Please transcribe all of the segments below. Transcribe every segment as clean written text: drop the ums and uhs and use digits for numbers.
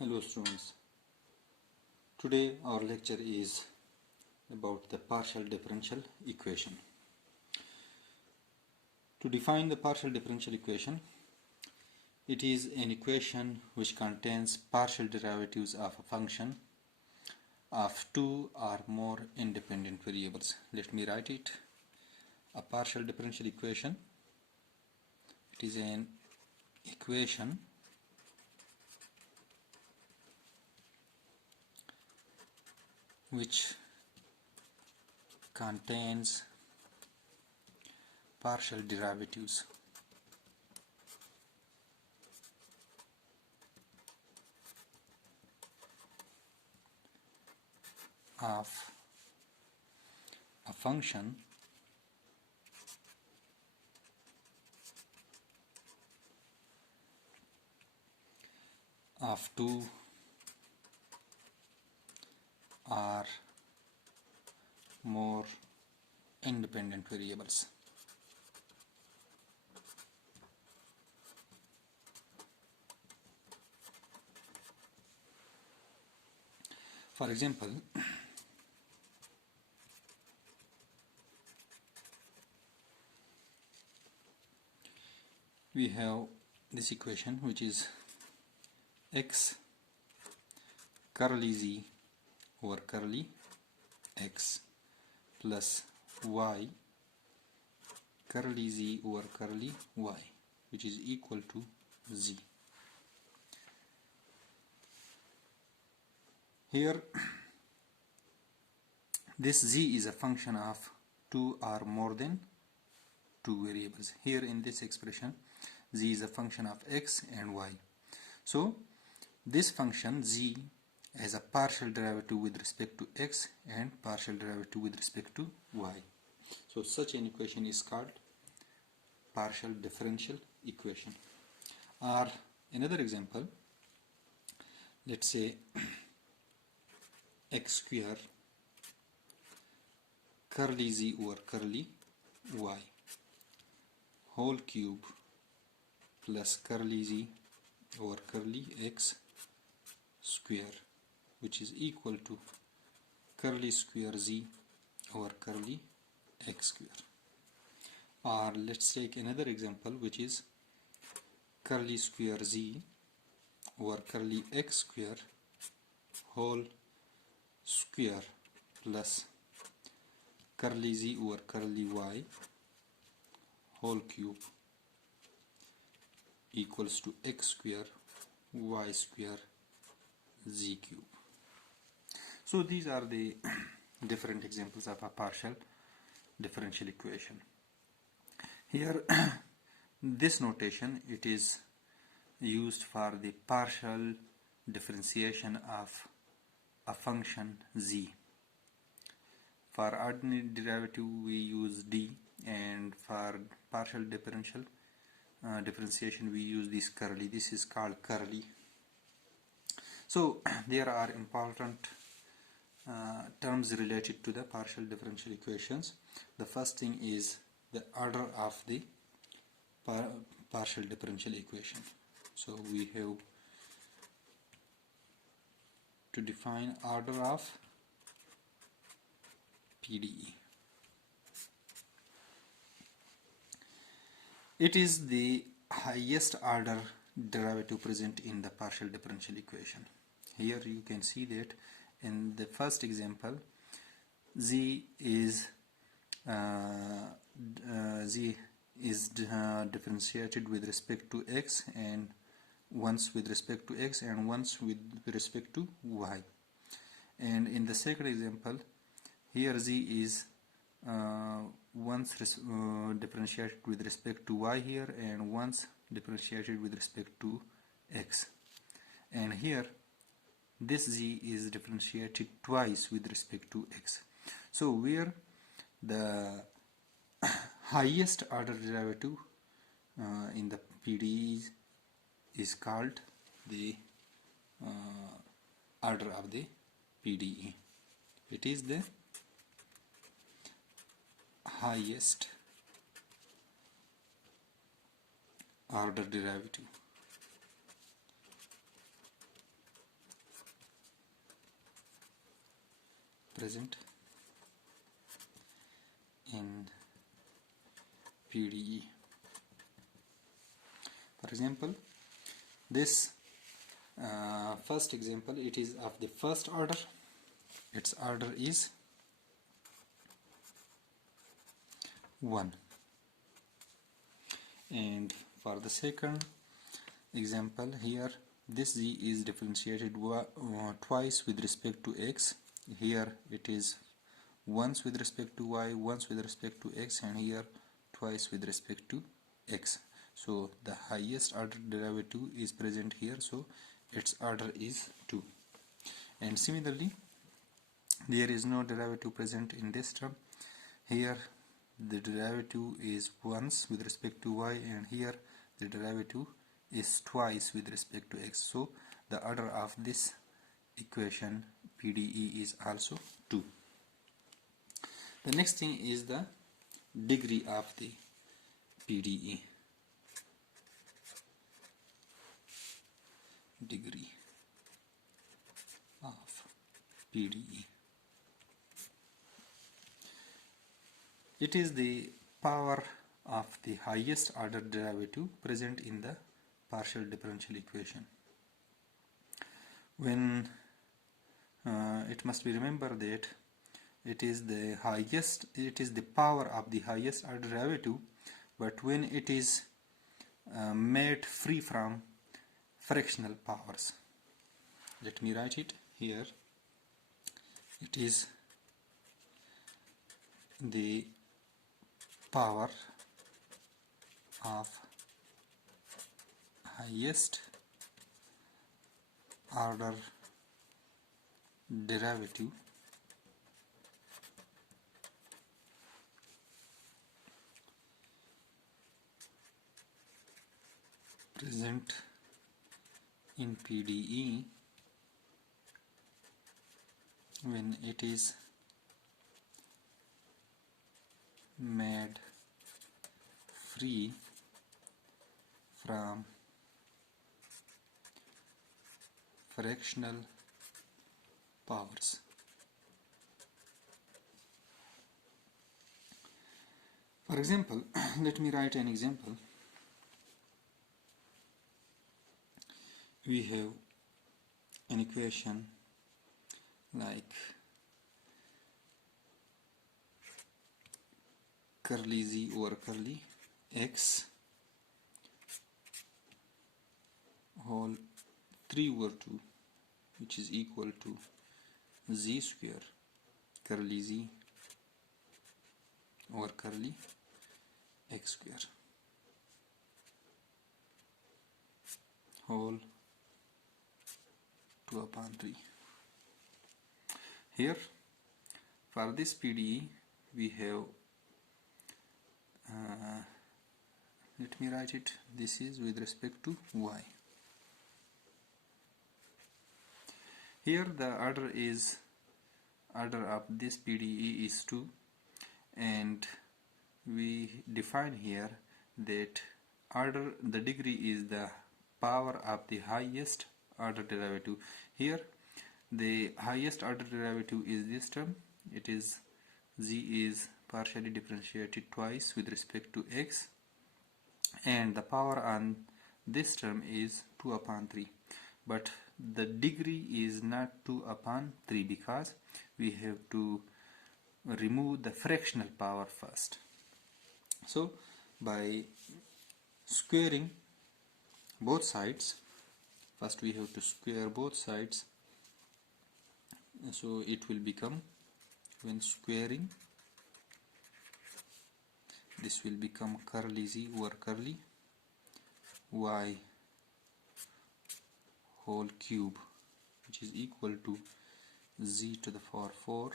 Hello students, today our lecture is about the partial differential equation. To define the partial differential equation, it is an equation which contains partial derivatives of a function of two or more independent variables. Let me write it. A partial differential equation, it is an equation which contains partial derivatives of a function of two or more independent variables. For example, we have this equation which is x curly z over curly x plus y curly z over curly y, which is equal to z. Here this z is a function of two or more than two variables. Here in this expression z is a function of x and y. So this function z has a partial derivative with respect to x and partial derivative with respect to y. So such an equation is called partial differential equation. Or another example, let's say x square curly z over curly y whole cube plus curly z over curly x square, which is equal to curly square z over curly x square. Or let's take another example, which is curly square z over curly x square whole square plus curly z over curly y whole cube equals to x square y square z cube. So these are the different examples of a partial differential equation. Here this notation, it is used for the partial differentiation of a function z. For ordinary derivative we use d, and for partial differential differentiation we use this curly. This is called curly. So there are important terms related to the partial differential equations. The first thing is the order of the partial differential equation. So we have to define order of PDE. It is the highest order derivative present in the partial differential equation. Here you can see that in the first example z is differentiated with respect to x, and once with respect to x and once with respect to y. And in the second example, here z is once differentiated with respect to y here, and once differentiated with respect to x. And here this z is differentiated twice with respect to x. So where the highest order derivative in the PDEs is called the order of the PDE. It is the highest order derivative. present in PDE. For example, this first example, it is of the first order. Its order is 1. And for the second example here, this z is differentiated twice with respect to x. Here it is once with respect to y, once with respect to x, and here twice with respect to x. So the highest order derivative is present here, so its order is 2. And similarly, there is no derivative present in this term. Here the derivative is once with respect to y, and here the derivative is twice with respect to x. So the order of this equation PDE is also 2. The next thing is the degree of the PDE. Degree of PDE. It is the power of the highest order derivative present in the partial differential equation. When it must be remembered that it is the power of the highest order derivative, but when it is made free from fractional powers. Let me write it here. It is the power of highest order derivative present in PDE when it is made free from fractional powers. For example, let me write an example. We have an equation like curly z over curly x whole 3 over 2, which is equal to z square curly z over curly x square whole 2 upon 3. Here for this PDE we have let me write it. This is with respect to y. Here the order of this PDE is 2, and we define here that the degree is the power of the highest order derivative. Here the highest order derivative is this term. It is z is partially differentiated twice with respect to x, and the power on this term is 2 upon 3. But the degree is not 2 upon 3 because we have to remove the fractional power first. So by squaring both sides, first we have to square both sides, so it will become, when squaring, this will become curly z over curly y whole cube, which is equal to z to the power 4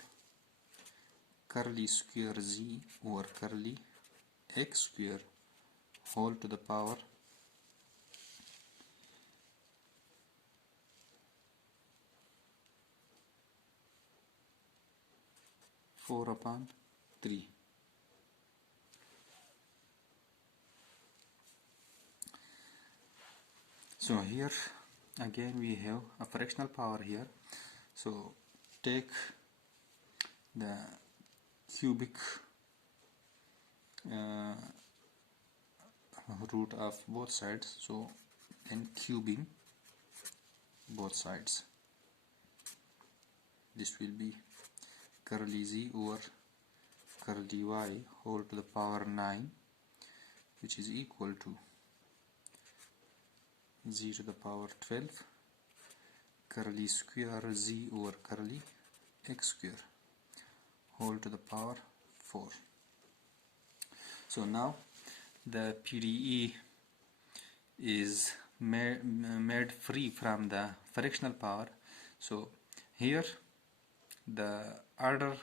curly square z over curly x square whole to the power 4 upon 3. So here again we have a fractional power here, so take the cubic root of both sides, so then cubing both sides, this will be curly z over curly y whole to the power 9, which is equal to z to the power 12 curly square z over curly x square whole to the power 4. So now the PDE is made free from the fractional power. So here the order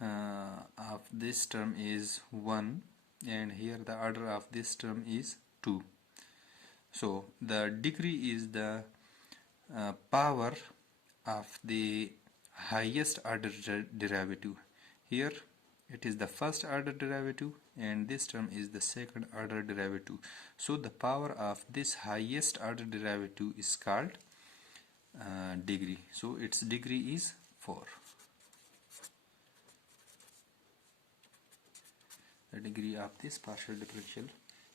of this term is 1, and here the order of this term is 2. So the degree is the power of the highest order derivative. Here it is the first order derivative, and this term is the second order derivative. So the power of this highest order derivative is called degree. So its degree is 4. The degree of this partial differential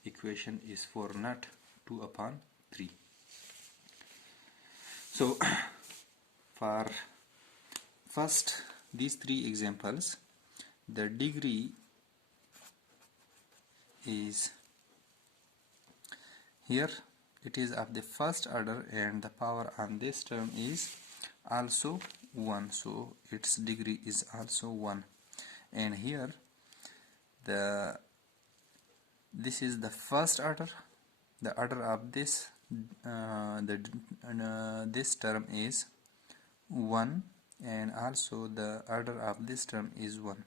equation is 4, not 2 upon 3. So for first these 3 examples, the degree is here, it is of the first order, and the power on this term is also 1, so its degree is also 1. And here this is the first order, the order of this this term is 1, and also the order of this term is 1,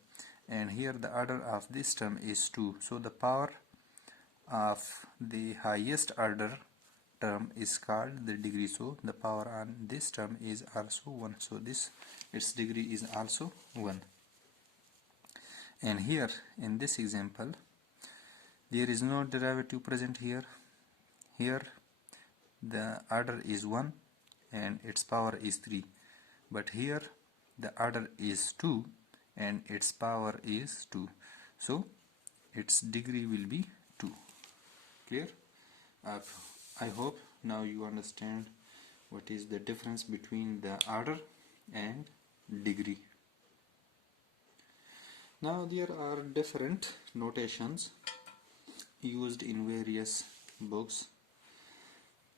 and here the order of this term is 2. So the power of the highest order term is called the degree. So the power on this term is also 1, so its degree is also 1. And here in this example there is no derivative present here. Here the order is 1 and its power is 3, but here the order is 2 and its power is 2, so its degree will be 2. Clear? I hope now you understand what is the difference between the order and degree. Now there are different notations used in various books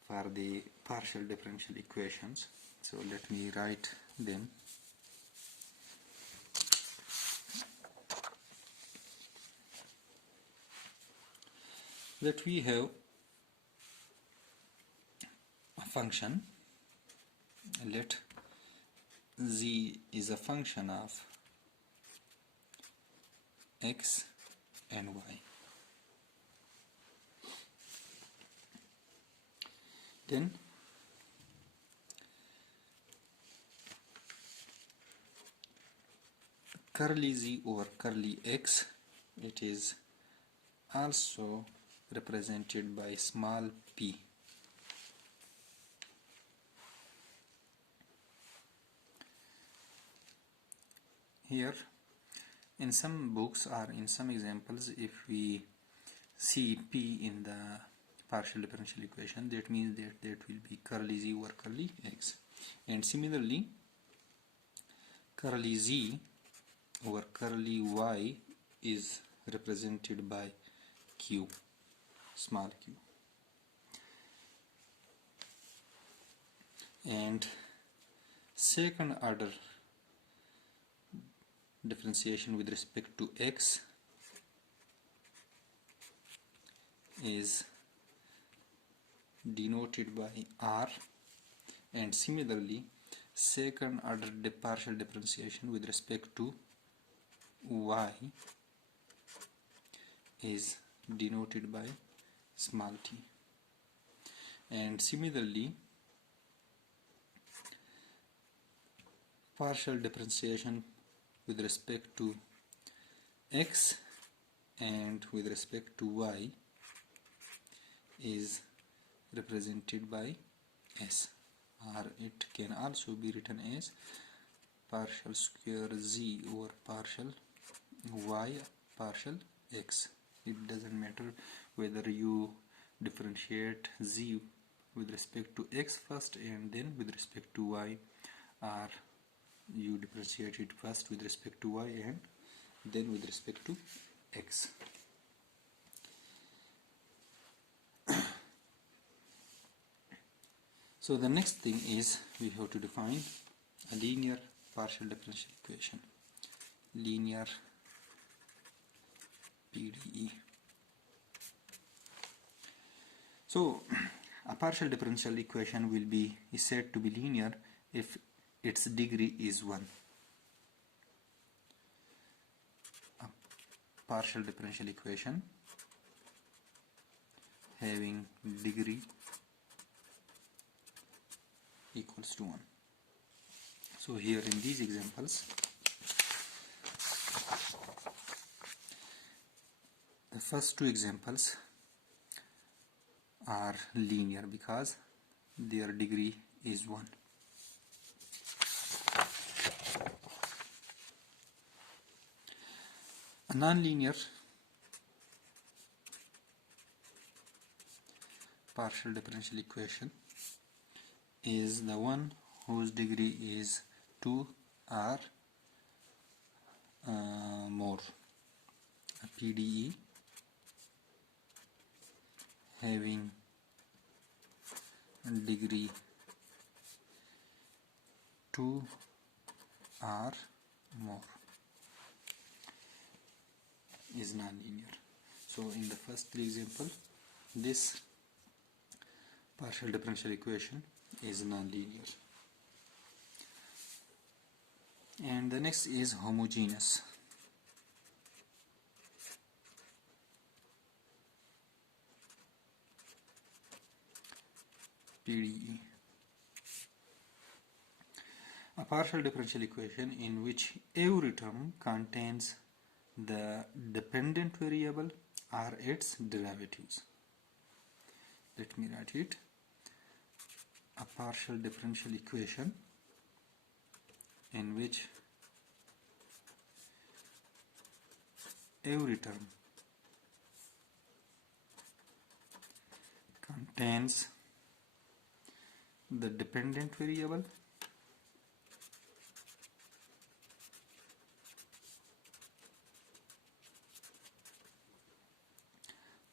for the partial differential equations. So let me write them. That we have a function, let z is a function of x and y. Then curly z over curly x, it is also represented by small p. Here in some books or in some examples, if we see p in the partial differential equation, that means that will be curly z over curly x. And similarly curly z over curly y is represented by q, small q. And second order differentiation with respect to x is denoted by r, and similarly second order partial differentiation with respect to y is denoted by small t. And similarly partial differentiation with respect to x and with respect to y is represented by s, or it can also be written as partial square z over partial y partial x. It doesn't matter whether you differentiate z with respect to x first and then with respect to y, or you differentiate it first with respect to y and then with respect to x. So the next thing is we have to define a linear partial differential equation, linear PDE. So a partial differential equation is said to be linear if its degree is 1. A partial differential equation having degree equals to 1. So here in these examples, the first two examples are linear because their degree is 1. A nonlinear partial differential equation is the one whose degree is 2 or more. A PDE having degree 2 or more is nonlinear. So in the first three examples, this partial differential equation is nonlinear. And the next is homogeneous. PDE. A partial differential equation in which every term contains the dependent variable or its derivatives. Let me write it. A partial differential equation in which every term contains the dependent variable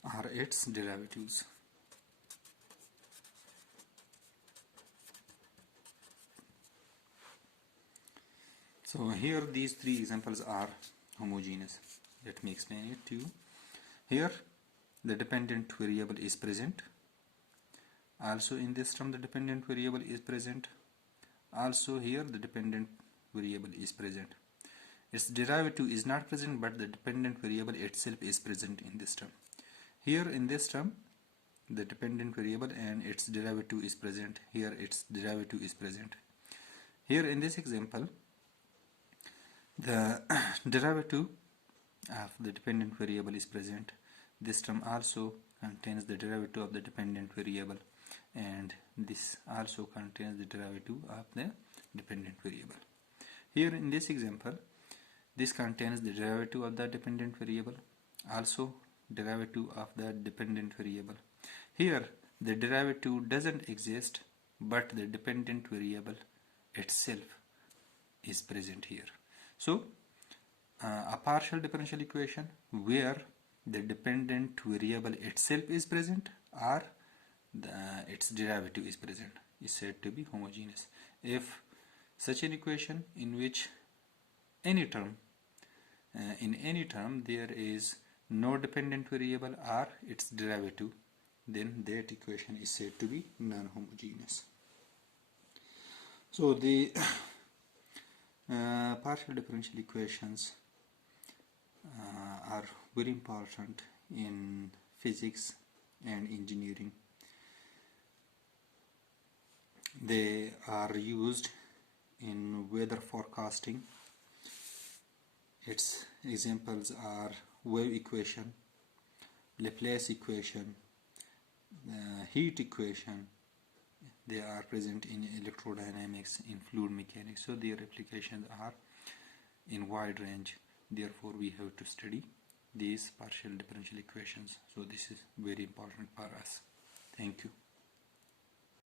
or its derivatives. So here these three examples are homogeneous. Let me explain it to you. Here the dependent variable is present. Also in this term the dependent variable is present. Also here the dependent variable is present. Its derivative is not present, but the dependent variable itself is present in this term. Here in this term the dependent variable and its derivative is present. Here its derivative is present. Here in this example the derivative of the dependent variable is present. This term also contains the derivative of the dependent variable, and this also contains the derivative of the dependent variable. Here in this example, this contains the derivative of the dependent variable, also derivative of the dependent variable. Here the derivative doesn't exist, but the dependent variable itself is present here. So a partial differential equation where the dependent variable itself is present or its derivative is present is said to be homogeneous. If such an equation in which any term in any term there is no dependent variable or its derivative, then that equation is said to be non-homogeneous. So the partial differential equations are very important in physics and engineering. They are used in weather forecasting. Its examples are wave equation, Laplace equation, heat equation, They are present in electrodynamics, in fluid mechanics, so their applications are in wide range. Therefore, we have to study these partial differential equations. So this is very important for us. Thank you.